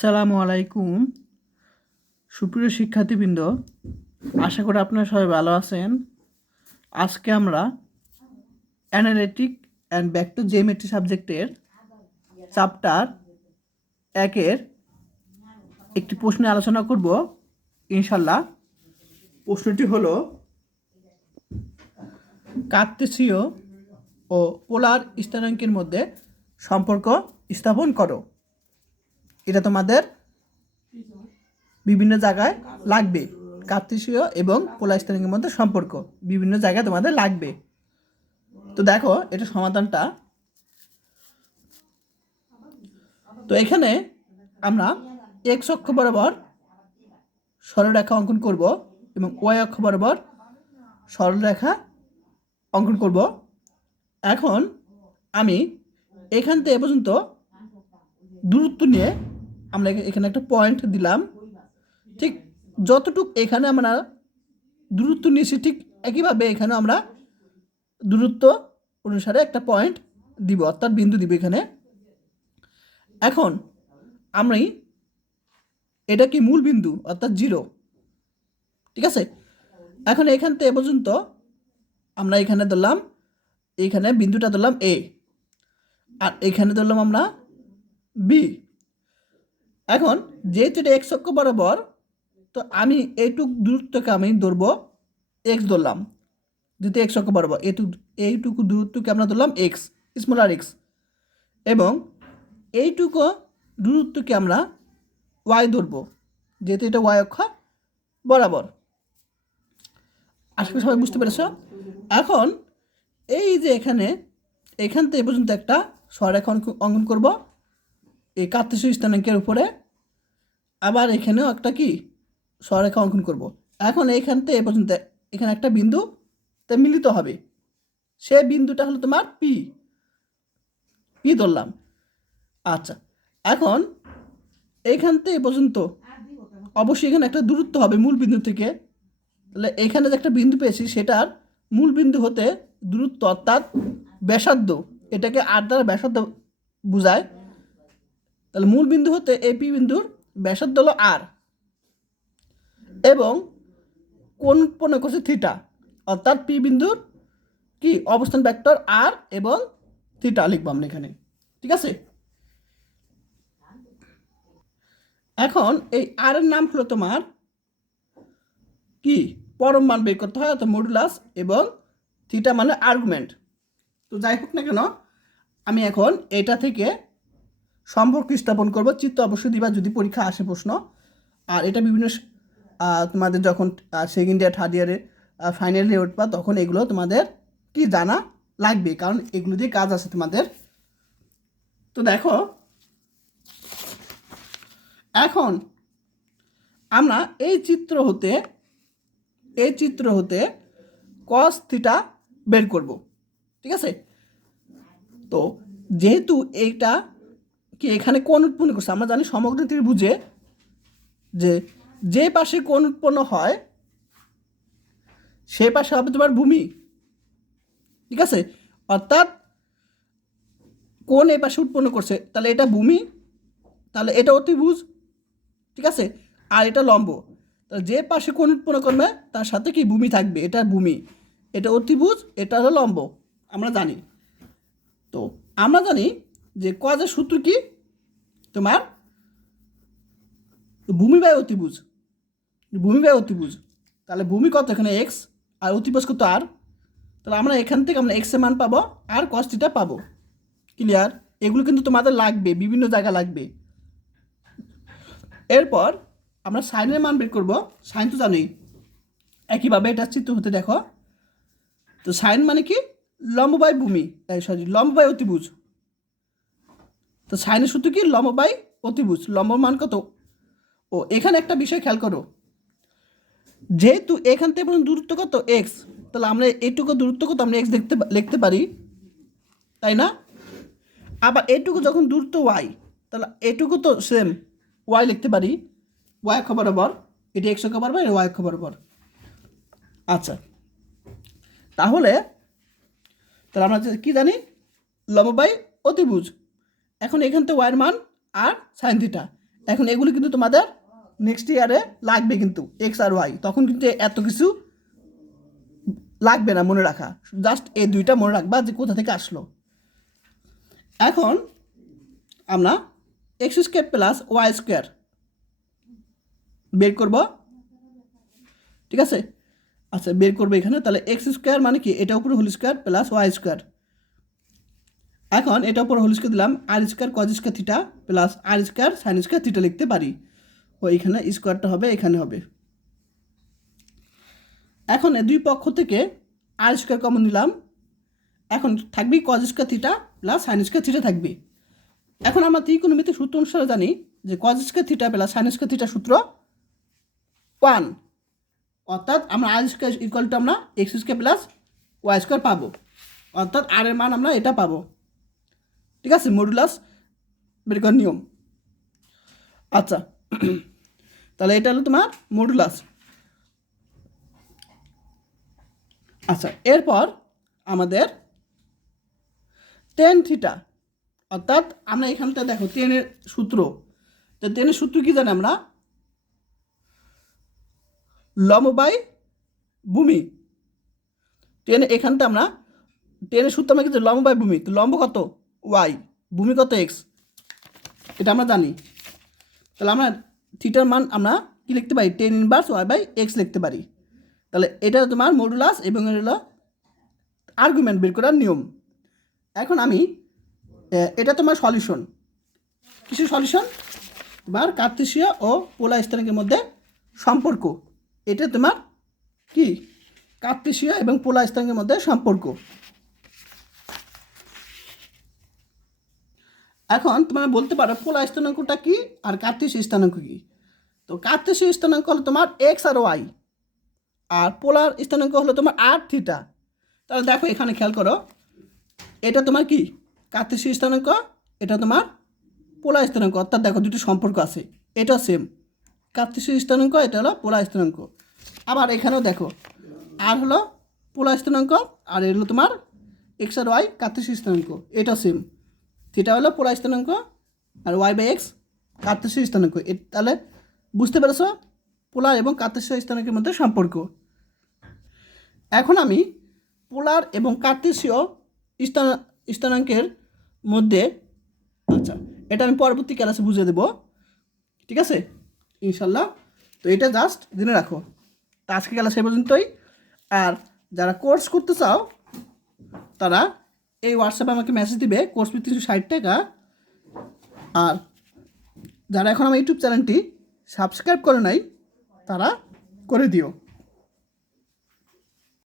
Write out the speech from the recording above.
আসসালামু আলাইকুম সুপ্রিয় শিক্ষার্থীবৃন্দ, আশা করি আপনারা সবাই ভালো আছেন। আজকে আমরা অ্যানালিটিক অ্যান্ড ভেক্টর জিওমেট্রি সাবজেক্টের চ্যাপ্টার 1-এর একটি প্রশ্নে আলোচনা করব ইনশাল্লাহ। প্রশ্নটি হলো কার্তেশীয় ও পোলার স্থানাঙ্কের মধ্যে সম্পর্ক স্থাপন করো। এটা তোমাদের বিভিন্ন জায়গায় লাগবে। কার্তেশীয় এবং পোলার স্থানাঙ্কের মধ্যে সম্পর্ক বিভিন্ন জায়গায় তোমাদের লাগবে। তো দেখো এটা সমাধানটা। তো এখানে আমরা এক্স অক্ষ বরাবর সরলরেখা অঙ্কন করব এবং ওয়াই অক্ষ বরাবর সরলরেখা অঙ্কন করব। এখন আমি এখান থেকে এ পর্যন্ত দূরত্ব নিয়ে আমরা এখানে একটা পয়েন্ট দিলাম। ঠিক যতটুক এখানে আমরা দূরত্ব নিয়েছি ঠিক একইভাবে এখানে আমরা দূরত্ব অনুসারে একটা পয়েন্ট দিব, অর্থাৎ বিন্দু দিব এখানে। এখন আমি এটা কি মূল বিন্দু অর্থাৎ 0, ঠিক আছে। এখন এখান থেকে এ পর্যন্ত আমরা এখানে ধরলাম, এইখানে বিন্দুটা ধরলাম এ, আর এখানে ধরলাম আমরা বি। এখন যেহেতু এটা এক্স অক্ষ বরাবর, তো আমি এইটুক দূরত্বকে আমি ধরবো এক্স ধরলাম, যেহেতু এক্স অক্ষ বরাবর এইটুকু দূরত্বকে আমরা ধরলাম এক্স, স্মল আর এক্স, এবং এইটুকু দূরত্বকে আমরা ওয়াই ধরবো, যেহেতু এটা ওয়াই অক্ষ বরাবর। আশা করি সবাই বুঝতে পেরেছ। এখন এই যে এখান থেকে পর্যন্ত একটা সরলরেখা অঙ্কন করব এই কার্তেশীয় স্থানাঙ্কের উপরে, আবার এখানেও একটা কি সরলরেখা অঙ্কন করব। এখন এইখান থেকে এ পর্যন্ত এখানে একটা বিন্দুতে মিলিত হবে, সে বিন্দুটা হলো তোমার পি ধরলাম। আচ্ছা, এখন এইখান থেকে এ পর্যন্ত অবশ্যই এখানে একটা দূরত্ব হবে মূল বিন্দু থেকে। তাহলে এখানে যে একটা বিন্দু পেয়েছি সেটার মূল বিন্দু হতে দূরত্ব অর্থাৎ ব্যাসার্ধ, এটাকে আর দ্বারা ব্যাসার্ধ বোঝায়। তাহলে মূল বিন্দু হতে এই পি বিন্দুর ব্যাসার্ধ হলো আর, এবং কোণ উৎপন্ন করছে থিটা, অর্থাৎ পি বিন্দুর কি অবস্থান ভেক্টর আর এবং থিটা লিখবো আমরা এখানে, ঠিক আছে। এখন এই আর এর নাম হলো তোমার কি পরম মান বের করতে হয়, অর্থাৎ মডুলাস, এবং থিটা মানে আর্গুমেন্ট। তো যাই হোক না কেন, আমি এখন এটা থেকে সম্পর্ক স্থাপন করব। চিত্র অবশ্যই দিবা যদি পরীক্ষা আসে প্রশ্ন। আর এটা বিভিন্ন তোমাদের যখন সেকেন্ড ইয়ার থার্ড ইয়ারে ফাইনাল ইয়ারে উঠবা তখন এগুলো তোমাদের কি জানা লাগবে, কারণ এগুলো দিয়ে কাজ আছে তোমাদের। তো দেখো এখন আমরা এই চিত্র হতে কস থিটা বের করব, ঠিক আছে। তো যেহেতু এইটা কি এখানে কোণ উৎপন্ন করছে, আমরা জানি সমগ্র ত্রিভুজে যে পাশে কোণ উৎপন্ন হয় সে পাশে হবে তোমার ভূমি, ঠিক আছে। অর্থাৎ কোণ এই পাশে উৎপন্ন করছে, তাহলে এটা ভূমি, তাহলে এটা অতিভুজ, ঠিক আছে। আর এটা লম্ব, তাহলে যে পাশে কোণ উৎপন্ন করবে তার সাথে কি ভূমি থাকবে, এটা ভূমি, এটা অতিভুজ, এটা হলো লম্ব, আমরা জানি। তো আমরা জানি যে কজের সূত্র কি তোমার ভূমি বাই অতিভুজ, তাহলে ভূমি কত এখানে এক্স আর অতিভুজ কত আর, তাহলে আমরা এখান থেকে আমরা এক্স এর মান পাবো আর কস থিটা পাবো। ক্লিয়ার? এগুলো কিন্তু তোমাদের লাগবে, বিভিন্ন জায়গা লাগবে। এরপর আমরা সাইনের মান বের করবো। সাইন তো জানোই, একইভাবে এটা চিত্র হতে দেখো। তো সাইন মানে কি লম্ব বাই ভূমি, লম্ব বাই অতিভুজ। তো সাইনের সূত্র কি লম্ব বাই অতিভুজ, লম্ব মান কত। ও এখানে একটা বিষয় খেয়াল করো, যেহেতু এখান থেকে দূরত্ব কত এক্স, তাহলে আমরা এইটুকু দূরত্ব কত আমরা এক্স লিখতে পারি, তাই না। আবার এইটুকু যখন দূরত্ব ওয়াই, তাহলে এইটুকু তো সেম ওয়াই লিখতে পারি, ওয়াই অক্ষ বরাবর, এটি এক্স অক্ষ বরাবর, ওয়াই অক্ষ বরাবর। আচ্ছা, তাহলে আমরা কি জানি লম্ব বাই অতিভুজ। এখন এখান থেকে ওয়াইয়ের মান আর সাইন থিটা, এখন এগুলো কিন্তু তোমাদের নেক্সট ইয়ারে লাগবে কিন্তু এক্স আর ওয়াই, তখন কিন্তু এত কিছু লাগবে না মনে রাখা, জাস্ট এই দুইটা মনে রাখবা যে কোথা থেকে আসলো। এখন আমরা x square plus Y square বের করব, ঠিক আছে। আচ্ছা বের করবো এখানে, তাহলে এক্স স্কোয়ার মানে কি, এটা উপরে whole square plus Y square. এখন এটা উপরে হোল স্কোয়ার দিলাম, r square cos square theta plus r square sine square theta লিখতে পারি। ও এখানে স্কোয়ারটা হবে, এখানে হবে। এখন দুই পক্ষ থেকে আর স্কোয়ার কমন নিলাম, এখন থাকবে cos square theta plus sine square theta থাকবে। এখন আমরা ত্রিকোণমিতিক সূত্র অনুসারে জানি যে cos square theta plus sine square theta সূত্র 1, অর্থাৎ আমরা আর স্কোয়ার ইকুয়াল টু আমরা x square plus Y square পাবো, অর্থাৎ আর এর মান আমরা এটা পাবো, ঠিক আছে, মডুলাস বের করার নিয়ম। আচ্ছা তাহলে এটা হলো তোমার মডুলাস। আচ্ছা এরপর আমাদের টেন থিটা, অর্থাৎ আমরা এখানটা দেখো টেনের সূত্র, তো টেনের সূত্র কি জানি আমরা, লম্ব বাই ভূমি। টেনে এখানটা আমরা টেনের সূত্র আমরা কিন্তু লম্ব বাই ভূমি, তো লম্ব কত ওয়াই, ভূমি কত এক্স, এটা আমরা জানি। তাহলে আমরা থিটার মান আমরা কি লিখতে পারি, tan inverse y by x লিখতে পারি। তাহলে এটা তোমার মডুলাস এবং এটা হলো আর্গুমেন্ট বের করার নিয়ম। এখন আমি এটা তোমার সলিউশন, কিছু সলিউশন তোমার কার্তেশীয় ও পোলার স্থানাঙ্কের মধ্যে সম্পর্ক, এটা তোমার কি কার্তেশীয় এবং পোলার স্থানাঙ্কের মধ্যে সম্পর্ক। এখন তোমরা বলতে পারো পোলার স্থানাঙ্কটা কি আর কার্তেশীয় স্থানাঙ্ক কি। তো কার্তেশীয় স্থানাঙ্ক হলো তোমার এক্স আর ওয়াই, আর পোলার স্থানাঙ্ক হলো তোমার আর থিটা। তাহলে দেখো এখানে খেয়াল করো, এটা তোমার কি কার্তেশীয় স্থানাঙ্ক, এটা তোমার পোলার স্থানাঙ্ক, অর্থাৎ দেখো দুটো সম্পর্ক আছে, এটাও সেম কার্তেশীয় স্থানাঙ্ক, এটা হলো পোলার স্থানাঙ্ক। আবার এখানেও দেখো আর হলো পোলার স্থানাঙ্ক, আর এর হলো তোমার এক্স আর ওয়াই কার্তেশীয় স্থানাঙ্ক, এটাও সেম, থিটা হলো পোলার স্থানাঙ্ক আর ওয়াই বাই এক্স কার্তেশীয় স্থানাঙ্ক। তাহলে বুঝতে পেরেছো পোলার এবং কার্তেশীয় স্থানাঙ্কের মধ্যে সম্পর্ক। এখন আমি পোলার এবং কার্তেশীয় স্থানাঙ্কের মধ্যে, আচ্ছা এটা আমি পরবর্তী ক্লাসে বুঝিয়ে দেবো, ঠিক আছে ইনশাল্লাহ। তো এটা জাস্ট জেনে রাখো। তো আজকে ক্লাস সে পর্যন্তই। আর যারা কোর্স করতে চাও তারা এই হোয়াটসঅ্যাপে আমাকে মেসেজ দিবে, কোর্স ফি 360 টাকা। আর যারা এখন আমার ইউটিউব চ্যানেলটি সাবস্ক্রাইব করে নাই তারা করে দিও।